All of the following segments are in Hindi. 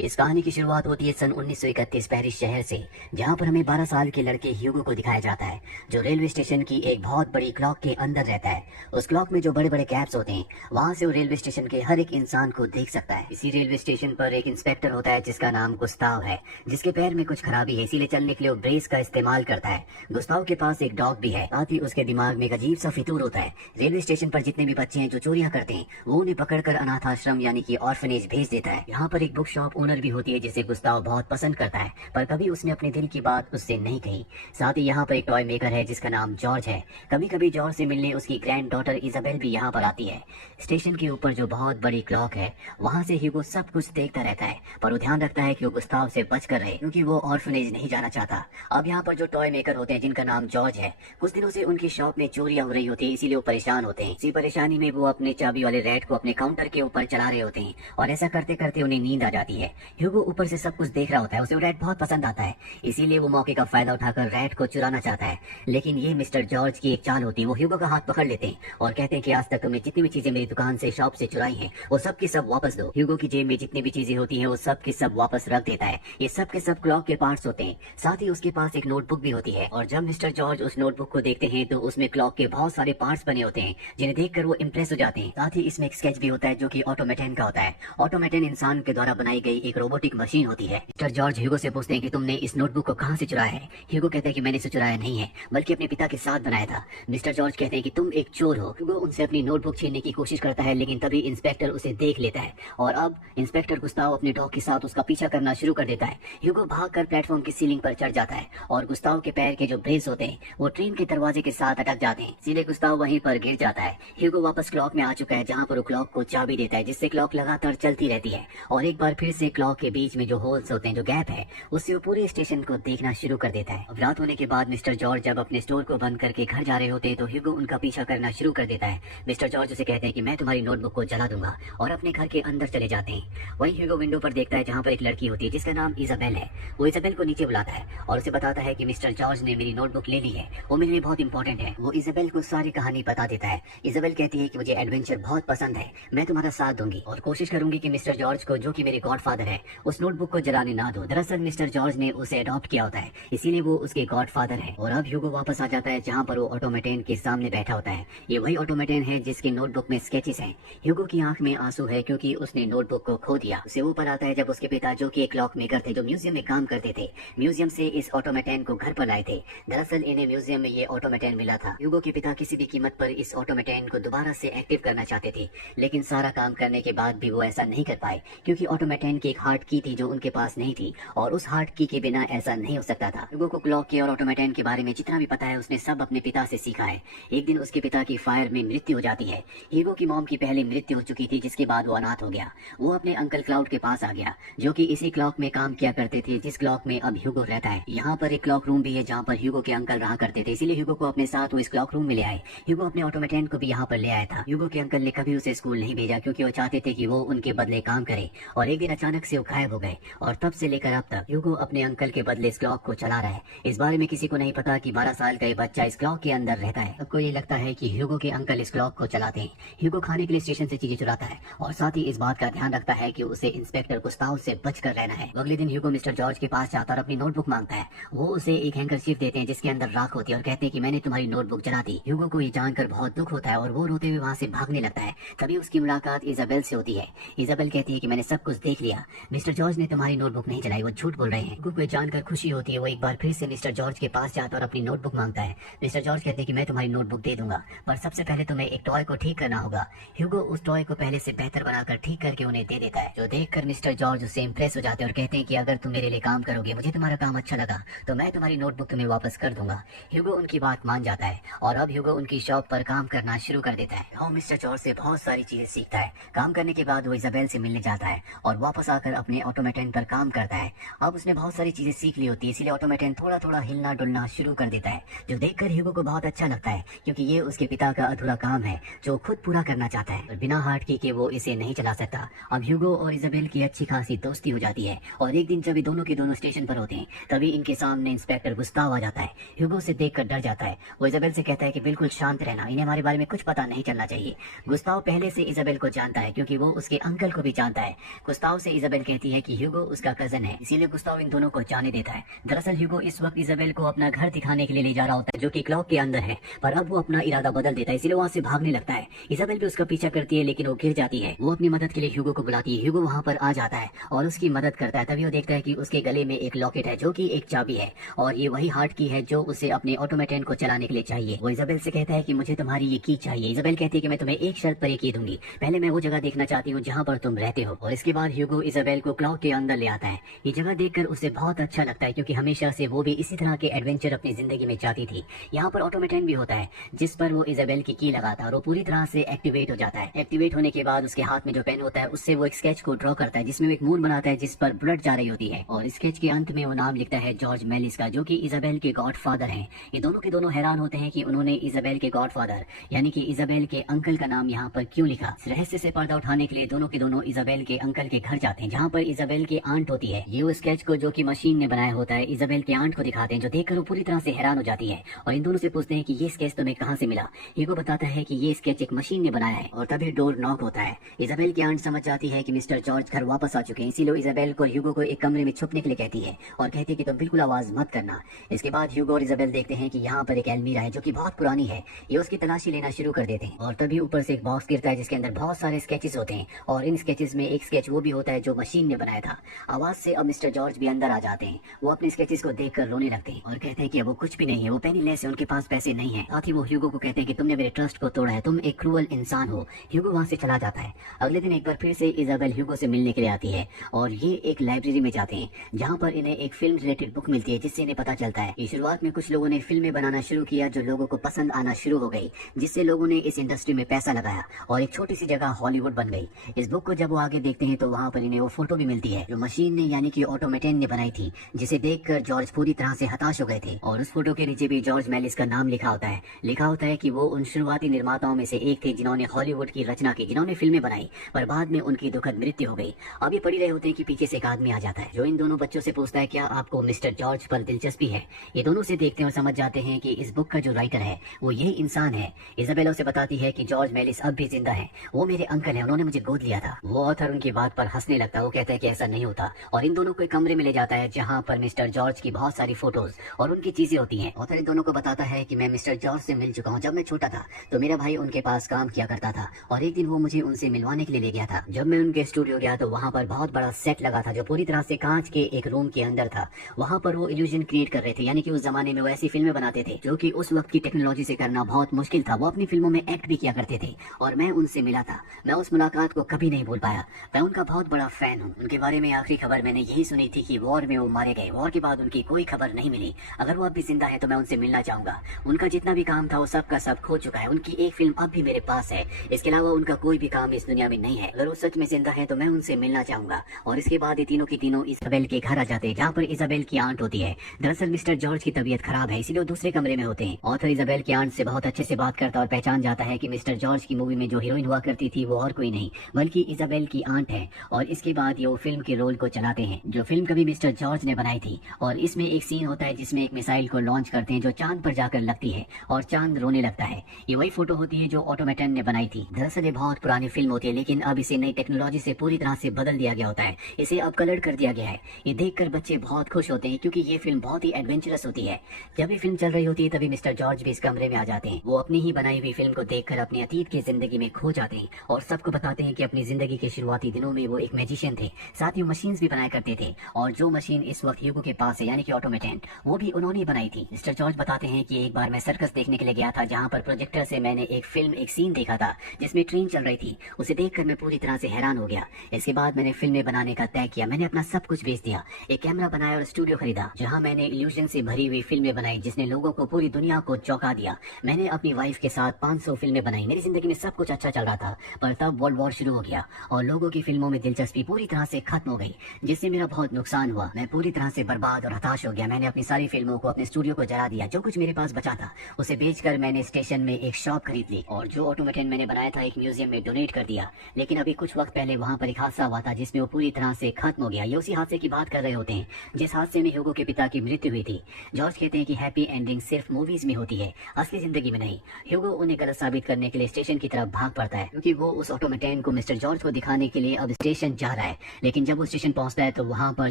इस कहानी की शुरुआत होती है सन 1931 पेरिस शहर से, जहां पर हमें 12 साल के लड़के ह्यूगो को दिखाया जाता है, जो रेलवे स्टेशन की एक बहुत बड़ी क्लॉक के अंदर रहता है। उस क्लॉक में जो बड़े बड़े कैप्स होते हैं, वहां से वो रेलवे स्टेशन के हर एक इंसान को देख सकता है। इसी रेलवे स्टेशन पर एक इंस्पेक्टर होता है जिसका नाम गुस्ताव है, जिसके पैर में कुछ खराबी है, इसीलिए चलने के लिए वो ब्रेस का इस्तेमाल करता है। गुस्ताव के पास एक डॉग भी है, साथ ही उसके दिमाग में एक अजीब सा फितूर होता है। रेलवे स्टेशन पर जितने भी बच्चे हैं जो चोरियां करते हैं, वो उन्हें पकड़कर अनाथ आश्रम यानी कि ऑर्फनेज भेज देता है। यहाँ पर एक बुक शॉप ओनर भी होती है जिसे गुस्ताव बहुत पसंद करता है, पर कभी उसने अपने दिल की बात उससे नहीं कही। साथ ही यहाँ पर एक टॉय मेकर है जिसका नाम जॉर्ज है। कभी कभी जॉर्ज से मिलने उसकी ग्रैंड डॉटर इजाबेल भी यहाँ पर आती है। स्टेशन के ऊपर जो बहुत बड़ी क्लॉक है, वहाँ से ह्यूगो सब कुछ देखता रहता है, पर वो ध्यान रखता है कि वो गुस्ताव से बच कर रहे, क्योंकि वो ऑर्फनेज नहीं जाना चाहता। अब यहाँ पर जो टॉय मेकर होते हैं जिनका नाम जॉर्ज है, कुछ दिनों से उनकी शॉप में चोरियां हो रही होती है, इसीलिए वो परेशान होते हैं। इसी परेशानी में वो अपने चाबी वाले रैट को अपने काउंटर के ऊपर चला रहे होते हैं, और ऐसा करते करते उन्हें नींद आ जाती है। ह्यूगो ऊपर से सब कुछ देख रहा होता है, उसे वो रैट बहुत पसंद आता है, इसीलिए वो मौके का फायदा उठाकर रैट को चुराना चाहता है। लेकिन ये मिस्टर जॉर्ज की एक चाल होती है। वो ह्यूगो का हाथ पकड़ लेते हैं और कहते हैं कि आज तक तुमने जितनी भी चीजें मेरी दुकान से, शॉप से चुराई हैं, वो सब की सब वापस दो। ह्यूगो की जेब में जितनी भी चीजें होती हैं, वो सब की सब वापस रख देता है। ये सब के सब क्लॉक के पार्ट्स होते हैं। साथ ही उसके पास एक नोटबुक भी होती है, और जब मिस्टर जॉर्ज उस नोटबुक को देखते हैं तो उसमें क्लॉक के बहुत सारे पार्ट्स बने होते हैं, जिन्हें देखकर वो इम्प्रेस हो जाते हैं। साथ ही इसमें एक स्केच भी होता है जो कि ऑटोमेटन का होता है। ऑटोमेटन इंसान के द्वारा बनाई गई एक रोबोटिक मशीन होती है। मिस्टर जॉर्ज ह्यूगो से पूछते हैं कि तुमने इस नोटबुक को कहाँ से चुराया है। ह्यूगो कहता है कि मैंने इसे चुराया नहीं है, बल्कि अपने पिता के साथ बनाया था। मिस्टर जॉर्ज कहते हैं कि तुम एक चोर हो। ह्यूगो उनसे अपनी नोटबुक छीनने की कोशिश करता है, लेकिन तभी इंस्पेक्टर उसे देख लेता है, और अब इंस्पेक्टर गुस्ताव अपने डॉग के साथ उसका पीछा करना शुरू कर देता है। ह्यूगो भागकर प्लेटफॉर्म की सीलिंग पर चढ़ जाता है, और गुस्ताव के पैर के जो ब्रेस होते हैं वो ट्रेन के दरवाजे के साथ अटक जाते हैं, इसीलिए गुस्ताव वहीं पर गिर जाता है। ह्यूगो वापस क्लॉक में आ चुका है, जहाँ पर वो क्लॉक को चाबी देता है, जिससे क्लॉक लगातार चलती रहती है, और एक बार फिर से क्लॉक के बीच में जो होल्स होते हैं, जो गैप है, उससे वो पूरे स्टेशन को देखना शुरू कर देता है। अब रात होने के बाद मिस्टर जॉर्ज जब अपने स्टोर को बंद करके घर जा रहे होते हैं, तो ह्यूगो उनका पीछा करना शुरू कर देता है। मिस्टर जॉर्ज उसे कहते हैं कि मैं तुम्हारी नोटबुक को जला दूंगा, और अपने घर के अंदर चले जाते हैं। वहीं ह्यूगो विंडो पर देखता है जहाँ पर एक लड़की होती है जिसका नाम इजाबेल है। वो इजाबेल को नीचे बुलाता है और उसे बताता है कि मिस्टर जॉर्ज ने मेरी नोटबुक ले ली है, वो मेरे लिए बहुत इंपॉर्टेंट है। वो इजाबेल को सारी कहानी बता देता है। इजाबेल कहती है कि मुझे एडवेंचर बहुत पसंद है, मैं तुम्हारा साथ दूंगी, और कोशिश करूंगी कि मिस्टर जॉर्ज को, जो कि मेरे गॉडफादर है, उस नोटबुक को जलाने ना दो। दरअसल मिस्टर जॉर्ज ने उसे अडॉप्ट किया होता है, इसीलिए वो उसके गॉडफादर है। और अब ह्यूगो वापस आ जाता है जहाँ पर वो ऑटोमेटन के सामने बैठा होता है। ये वही ऑटोमेटन है जिसकी नोटबुक में स्केचेस हैं। ह्यूगो की आंख में आंसू है क्योंकि उसने नोटबुक को खो दिया। उसे ऊपर आता है जब उसके पिता, जो कि एक क्लॉक मेकर थे, जो म्यूजियम में काम करते थे, म्यूजियम से इस ऑटोमेटन को घर पर लाए थे। दरअसल इन्हें म्यूजियम में ये ऑटोमेटन मिला था। ह्यूगो के पिता किसी भी कीमत पर इस ऑटोमेटन को दोबारा से एक्टिव करना चाहते थे, लेकिन सारा काम करने के बाद भी वो ऐसा नहीं कर पाए, क्योंकि ऑटोमेटन की एक हार्ट की थी जो उनके पास नहीं थी, और उस हार्ट की के बिना ऐसा नहीं हो सकता था। ह्यूगो को क्लॉक के और ऑटोमेटन के बारे में जितना भी पता है, उसने सब अपने पिता से सीखा है। एक दिन उसके पिता की फायर में मृत्यु हो जाती है। ह्यूगो की मॉम की पहले मृत्यु हो चुकी थी, जिसके बाद वो अनाथ हो गया। वो अपने अंकल क्लाउड के पास आ गया, जो कि इसी क्लॉक में काम किया करते थे जिस क्लॉक में अब ह्यूगो रहता है। यहाँ पर एक क्लॉक रूम भी है जहाँ पर ह्यूगो के अंकल रहा करते थे, इसीलिए ह्यूगो को अपने साथ वो इस क्लॉक रूम में ले आए। ह्यूगो अपने ऑटोमेटन को भी यहाँ पर ले आया था। ह्यूगो के अंकल ने कभी उसे स्कूल नहीं भेजा, क्योंकि वो चाहते थे कि वो उनके बदले काम करे, और एक दिन अचानक से वो गायब हो गए, और तब से लेकर अब तक ह्यूगो अपने अंकल के बदले इस क्लॉक को चला रहा है। इस बारे में किसी को नहीं पता कि 12 साल का ये बच्चा इस क्लॉक के अंदर रहता है। सबको ये लगता है कि ह्यूगो के अंकल इस क्लॉक को चलाते हैं। ह्यूगो खाने के लिए स्टेशन से चीजें चुराता है, और साथ ही इस बात का ध्यान रखता है कि उसे इंस्पेक्टर गुस्ताव से बचकर रहना है। अगले दिन ह्यूगो मिस्टर जॉर्ज के पास जाता और अपनी नोटबुक मांगता है। वो उसे एक हैंकरचीफ देते हैं जिसके अंदर राख होती है, और कहते हैं कि मैंने तुम्हारी नोटबुक जला दी। ह्यूगो को ये जानकर बहुत दुख होता है, और वो रोते हुए वहाँ से भागने लगता है। तभी उसकी मुलाकात इजाबेल से होती है। इजाबेल कहती है कि मैंने सब कुछ देख लिया, मिस्टर जॉर्ज ने तुम्हारी नोटबुक नहीं जलाई, वो झूठ बोल रहे हैं। ह्यूगो को जानकर खुशी होती है। वो एक बार फिर से मिस्टर जॉर्ज के पास जाता और अपनी नोटबुक मांगता है। मिस्टर जॉर्ज कहते हैं कि मैं तुम्हारी नोटबुक दे दूंगा, पर सबसे पहले तुम्हें एक टॉय को ठीक करना होगा। ह्यूगो उस टॉय को पहले से बेहतर बनाकर ठीक करके उन्हें दे देता है, जो देखकर मिस्टर जॉर्ज उससे इंप्रेस हो जाते हैं और कहते हैं कि अगर तुम मेरे लिए काम करोगे, मुझे तुम्हारा काम अच्छा लगा, तो मैं तुम्हारी नोटबुक तुम्हें वापस कर दूंगा। ह्यूगो उनकी बात मान जाता है, और अब ह्यूगो उनकी शॉप पर काम करना शुरू कर देता है। वो मिस्टर जॉर्ज से बहुत सारी चीजें सीखता है। काम करने के बाद वो इजाबेल से मिलने जाता है, और वापस आकर अपने ऑटोमेटन पर काम करता है। अब उसने बहुत सारी चीजें सीख ली होती है, इसलिए ऑटोमेटन थोड़ा थोड़ा हिलना डुलना शुरू कर देता है, जो देखकर ह्यूगो को बहुत अच्छा लगता है, क्योंकि ये उसके पिता का अधूरा काम है जो खुद पूरा करना चाहता है, और बिना हार्ट की के वो इसे नहीं चला सकता। अब ह्यूगो और इजाबेल की अच्छी खासी दोस्ती हो जाती है, और एक दिन जब ये दोनों के दोनों स्टेशन पर होते हैं, तभी इनके सामने इंस्पेक्टर गुस्ताव आ जाता है। ह्यूगो से देखकर डर जाता है। वो इजाबेल से कहता है कि बिल्कुल शांत रहना, इन्हें हमारे बारे में कुछ पता नहीं चलना चाहिए। गुस्ताव पहले से इजाबेल को जानता है, क्योंकि वो उसके अंकल को भी जानता है। गुस्ताव से इजाबेल कहती है कि ह्यूगो उसका कजन है, इसीलिए गुस्ताव इन दोनों को जाने देता है। दरअसल ह्यूगो इस वक्त इजाबेल को अपना घर दिखाने के लिए ले जा रहा होता है जो कि क्लॉक के अंदर है, पर अब वो अपना इरादा बदल देता है, इसलिए वहाँ से भागने लगता है। इजाबेल भी उसका पीछा करती है लेकिन वो गिर जाती है। वो अपनी मदद के लिए ह्यूगो को बुलाती है। ह्यूगो वहाँ पर आ जाता है और उसकी मदद करता है। तभी वो देखता है कि उसके गले में एक लॉकेट है जो कि एक चाबी है और ये वही हार्ट की है जो उसे अपने ऑटोमेटन को चलाने के लिए चाहिए। वो इजाबेल से कहता है कि मुझे तुम्हारी ये की चाहिए। इजाबेल कहती है कि मैं तुम्हें एक शर्त पर ये की दूंगी, पहले मैं वो जगह देखना चाहती हूँ जहाँ पर तुम रहते हो। और इसके बाद ह्यूगो इजाबेल को क्लॉक के अंदर ले आता है। ये जगह देखकर उसे बहुत अच्छा लगता है क्योंकि हमेशा से वो भी इसी तरह के एडवेंचर अपनी जिंदगी में चाहती थी। यहाँ पर ऑटोमेटन भी होता है जिस पर वो इजाबेल की लगाता है और वो पूरी तरह से एक्टिवेट हो जाता है। एक्टिवेट होने के बाद उसके हाथ में जो पेन होता है उससे वो एक स्केच को ड्रॉ करता है जिसमें वो एक मून बनाता है जिस पर ब्लड जा रही होती है और स्केच के अंत में वो नाम लिखता है जॉर्ज मेलिस का, जो कि इजाबेल के गॉडफादर हैं। ये दोनों के दोनों हैरान होते हैं कि उन्होंने इजाबेल के गॉडफादर यानी कि इजाबेल के अंकल का नाम यहाँ पर क्यों लिखा। इस रहस्य से पर्दा उठाने के लिए दोनों के दोनों इजाबेल के अंकल के घर जाते हैं जहाँ पर इजाबेल के आंट होती है। ये स्केच को जो कि मशीन ने बनाया होता है इजाबेल के आंट को दिखाते हैं जो देखकर वो पूरी तरह से हैरान हो जाती है और इन दोनों से पूछते हैं कि ये स्केच तुम्हें कहाँ से मिला। ह्यूगो बताता है कि ये स्केच एक मशीन ने बनाया है और तभी डोर नॉक होता है। इजाबेल की आंट समझ जाती है कि मिस्टर जॉर्ज घर वापस आ चुके हैं, इसीलिए इजाबेल को ह्यूगो को एक कमरे में छुपने के लिए कहती है और कहती है कि तुम बिल्कुल आवाज मत करना। इसके बाद ह्यूगो और इजाबेल देखते हैं कि यहाँ पर एक अलमीरा है जो कि बहुत पुरानी है। ये उसकी तलाशी लेना शुरू कर देते हैं और तभी ऊपर से एक बॉक्स गिरता है जिसके अंदर बहुत सारे स्केचेस होते हैं और इन स्केचेस में एक स्केच वो भी होता है जो मशीन ने बनाया था। आवाज से अब मिस्टर जॉर्ज भी अंदर आ जाते हैं। वो अपने स्केचेस को देखकर रोने लगते हैं और कहते हैं कि अब वो कुछ भी नहीं है, वो पेनीलेस है, उनके पास पैसे नहीं है। साथ ही वो ह्यूगो को कहते हैं कि तुमने मेरे ट्रस्ट को तोड़ा है, तुम एक क्रूअल इंसान हो। ह्यूगो वहाँ से चला जाता है। अगले दिन एक बार फिर से इजाबेल ह्यूगो से मिलने के लिए आती है और ये एक लाइब्रेरी में जाते हैं जहाँ पर इन्हें एक फिल्म रिलेटेड बुक मिलती है जिससे इन्हें पता चलता है कि शुरुआत में कुछ लोगों ने फिल्में बनाना शुरू किया जो लोगों को पसंद आना शुरू हो गई, जिससे लोगों ने इस इंडस्ट्री में पैसा लगाया और एक छोटी सी जगह हॉलीवुड बन गई। इस बुक को जब वो आगे देखते हैं तो वहाँ पर इन्हें वो फोटो भी मिलती है जो मशीन ने यानी कि ऑटोमेटन ने बनाई थी, जिसे देखकर जॉर्ज पूरी तरह से हताश हो गए थे। और उस फोटो के नीचे भी जॉर्ज मेलिस का नाम लिखा होता है। लिखा होता है कि वो उन शुरुआती निर्माताओं में से एक थे जिन्होंने हॉलीवुड की रचना की, जिन्होंने फिल्में बनाई, पर बाद में उनकी दुखद मृत्यु हो गई। अब ये पढ़ रहे होते हैं कि पीछे से एक आदमी आ जाता है जो इन दोनों बच्चों से पूछता है क्या आपको मिस्टर जॉर्ज पर दिलचस्पी है। ये दोनों से देखते हैं और समझ जाते हैं कि इस बुक का जो राइटर है वो यही इंसान है। इजाबेला से बताती है कि जॉर्ज मेलिस अब भी जिंदा है, वो मेरे अंकल है, उन्होंने मुझे गोद लिया था। वो ऑथर उनकी बात पर हंसने लगता है। वो कहता है कि ऐसा नहीं होता और इन दोनों को एक कमरे में ले जाता है जहाँ पर मिस्टर जॉर्ज की बहुत सारी फोटोज और उनकी चीजें होती हैं। ऑथर इन दोनों को बताता है कि मैं मिस्टर जॉर्ज से मिल चुका हूँ। जब मैं छोटा था तो मेरा भाई उनके पास काम किया करता था और एक दिन वो मुझे उनसे मिलवाने के लिए ले गया था। जब मैं उनके स्टूडियो गया तो वहाँ पर बहुत बड़ा सेट लगा था जो पूरी तरह से कांच के एक रूम के अंदर था। वहाँ पर वो इल्यूजन क्रिएट कर रहे थे, यानी कि उस जमाने में वो ऐसी फिल्में बनाते थे जो कि उस वक्त की टेक्नोलॉजी से करना बहुत मुश्किल था। वो अपनी फिल्मों में एक्ट भी किया करते थे और मैं उनसे मिला था। मैं उस मुलाकात को कभी नहीं भूल पाया। मैं उनका बहुत बड़ा फैन हूँ। उनके बारे में आखिरी खबर मैंने यही सुनी थी कि वॉर में वो मारे गए। वॉर के बाद उनकी कोई खबर नहीं मिली। अगर वो अब भी जिंदा है तो मैं उनसे मिलना चाहूंगा। उनका जितना भी काम था वो सब का सब खो चुका है। उनकी एक फिल्म अब भी मेरे पास है, इसके अलावा उनका कोई भी काम इस दुनिया में नहीं है। अगर वो सच में जिंदा है तो मैं उनसे मिलना चाहूंगा। और इसके बाद ये तीनों की तीनों इजाबेल के घर आ जाते हैं जहाँ पर इजाबेल की आंट होती है। दरअसल मिस्टर जॉर्ज की तबीयत खराब है इसीलिए वो दूसरे कमरे में होते हैं। ऑथर इजाबेल की आंट से बहुत अच्छे से बात करता और पहचान जाता है कि मिस्टर जॉर्ज की मूवी में जो हीरोइन हुआ करती थी वो और कोई नहीं बल्कि इजाबेल की आंट है। और इसके बाद ये वो फिल्म के रोल को चलाते हैं जो फिल्म कभी मिस्टर जॉर्ज ने बनाई थी। और इसमें एक सीन होता है जिसमें एक मिसाइल को लॉन्च करते हैं जो चांद पर जाकर लगती है और चांद रोने लगता है। ये वही फोटो होती है जो ऑटोमेटन ने बनाई थी। दरअसल ये बहुत पुरानी फिल्म होती है लेकिन अब इसे नई टेक्नोलॉजी से पूरी तरह से बदल दिया गया होता है। इसे अब कलर कर दिया गया है। ये देखकर बच्चे बहुत खुश होते हैं क्योंकि ये फिल्म बहुत ही एडवेंचरस होती है। जब ये फिल्म चल रही होती है तभी मिस्टर जॉर्ज भी इस कमरे में आ जाते हैं। वो अपनी ही बनाई हुई फिल्म को देखकर अपनी अतीत की जिंदगी में खो जाते हैं और सबको बताते हैं कि अपनी जिंदगी के शुरुआती दिनों में वो एक मैजिशियन थे, साथ ही मशीन्स भी बनाया करते थे और जो मशीन इस वक्त ह्यूगो के पास है यानी कि ऑटोमेटन वो भी उन्होंने बनाई थी। मिस्टर जॉर्ज बताते हैं कि एक बार मैं सर्कस देखने के लिए गया था जहाँ पर प्रोजेक्टर से मैंने एक सीन देखा था जिसमें ट्रेन चल रही थी। उसे देखकर मैं पूरी तरह से हैरान हो गया। इसके बाद मैंने फिल्में बनाने का तय किया। मैंने अपना सब कुछ बेच दिया, एक कैमरा बनाया और स्टूडियो खरीदा जहाँ मैंने इल्यूजन से भरी हुई फिल्में बनाई जिसने लोगों को पूरी दुनिया को चौंका दिया। मैंने अपनी वाइफ के साथ 500 फिल्में बनाई। मेरी जिंदगी में सब कुछ अच्छा चल रहा था पर तब वर्ल्ड वॉर शुरू हो गया और लोगों की फिल्मों में दिलचस्पी पूरी तरह से खत्म हो गई जिससे मेरा बहुत नुकसान हुआ। मैं पूरी तरह से बर्बाद और हताश हो गया। मैंने अपनी सारी फिल्मों को अपने स्टूडियो को जला दिया। जो कुछ मेरे पास बचा था उसे बेचकर मैंने स्टेशन में एक शॉप खरीद ली और जो ऑटोमेटन मैंने बनाया था एक म्यूजियम में डोनेट कर दिया। लेकिन अभी कुछ वक्त पहले वहाँ पर एक हादसा हुआ था जिसमें वो पूरी तरह से खत्म हो गया। ये उसी हादसे की बात कर रहे होते हैं जिस हादसे में ह्यूगो के पिता की मृत्यु हुई थी। जॉर्ज कहते हैं कि हैप्पी एंडिंग सिर्फ मूवीज में होती है, असली जिंदगी में नहीं। ह्यूगो उन्हें गलत साबित करने के लिए स्टेशन की तरफ भाग पड़ता है क्योंकि वो उस ऑटोमेटन को मिस्टर जॉर्ज को दिखाने के लिए अब स्टेशन जा रहा है। लेकिन जब वो स्टेशन पहुंचता है तो वहां पर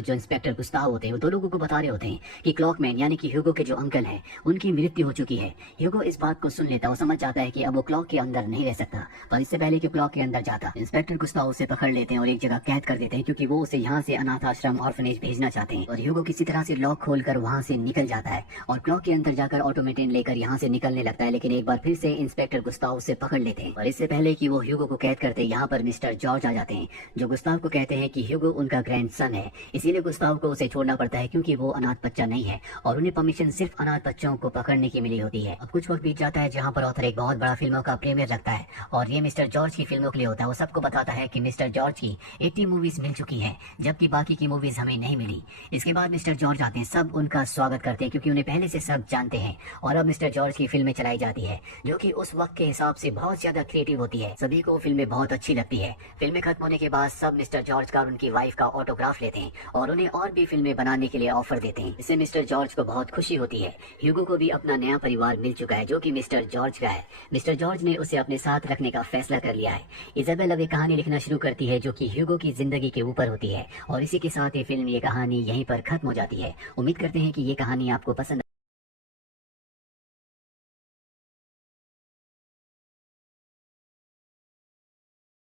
जो इंस्पेक्टर गुस्ताव होते हैं वो दो लोगों को बता रहे होते हैं कि क्लॉकमैन यानी कि ह्यूगो के जो अंकल हैं उनकी मृत्यु हो चुकी है। ह्यूगो इस बात को सुन लेता और समझ जाता है कि अब वो क्लॉक के अंदर नहीं रह सकता, पर इससे पहले कि क्लॉक के अंदर जाता इंस्पेक्टर गुस्ताव उसे पकड़ लेते हैं और एक जगह कैद कर देते हैं क्योंकि वो उसे यहाँ से अनाथ आश्रम ऑर्फनेज भेजना चाहते हैं। और ह्यूगो किसी तरह से लॉक खोलकर वहां से निकल जाता है और क्लॉक के अंदर जाकर ऑटोमेटिन लेकर यहाँ से निकलने लगता है। लेकिन एक बार फिर से इंस्पेक्टर गुस्ताव उसे पकड़ लेते हैं और इससे पहले कि वो ह्यूगो को कैद करते यहाँ पर मिस्टर जॉर्ज आ जाते हैं जो गुस्ताव को कहते हैं कि ह्यूगो उनका ग्रैंडसन है, इसीलिए गुस्ताव को उसे छोड़ना पड़ता है क्योंकि वो अनाथ बच्चा नहीं है और उन्हें परमिशन सिर्फ अनाथ बच्चों को पकड़ने की मिली होती है। अब कुछ वक्त बीत जाता है जहाँ पर ऑथर एक बहुत बड़ा फिल्मों का प्रीमियर रखता है और ये मिस्टर जॉर्ज की फिल्मों के लिए होता है। वो सबको बताता है कि मिस्टर जॉर्ज की 80 मूवीज मिल चुकी है जबकि बाकी की मूवीज हमें नहीं मिली। इसके बाद मिस्टर जॉर्ज आते हैं, सब उनका स्वागत करते हैं क्योंकि उन्हें पहले से सब जानते हैं और अब मिस्टर जॉर्ज की फिल्में चलाई जाती है जो कि उस वक्त के हिसाब से बहुत ज्यादा क्रिएटिव होती है। सभी को फिल्में बहुत अच्छी लगती है। फिल्में खत्म होने के बाद सब मिस्टर जॉर्ज का और उनकी वाइफ का ऑटोग्राफ लेते हैं और उन्हें और भी फिल्में बनाने के लिए ऑफर देते हैं। इससे मिस्टर जॉर्ज को बहुत खुशी होती है। ह्यूगो को भी अपना नया परिवार मिल चुका है जो कि मिस्टर जॉर्ज का है। मिस्टर जॉर्ज ने उसे अपने साथ रखने का फैसला कर लिया है। इजाबेल अब एक कहानी लिखना शुरू करती है जो कि ह्यूगो की जिंदगी के ऊपर होती है और इसी के साथ ये फिल्म, ये कहानी यहीं पर खत्म हो जाती है। उम्मीद करते हैं कि ये कहानी आपको पसंद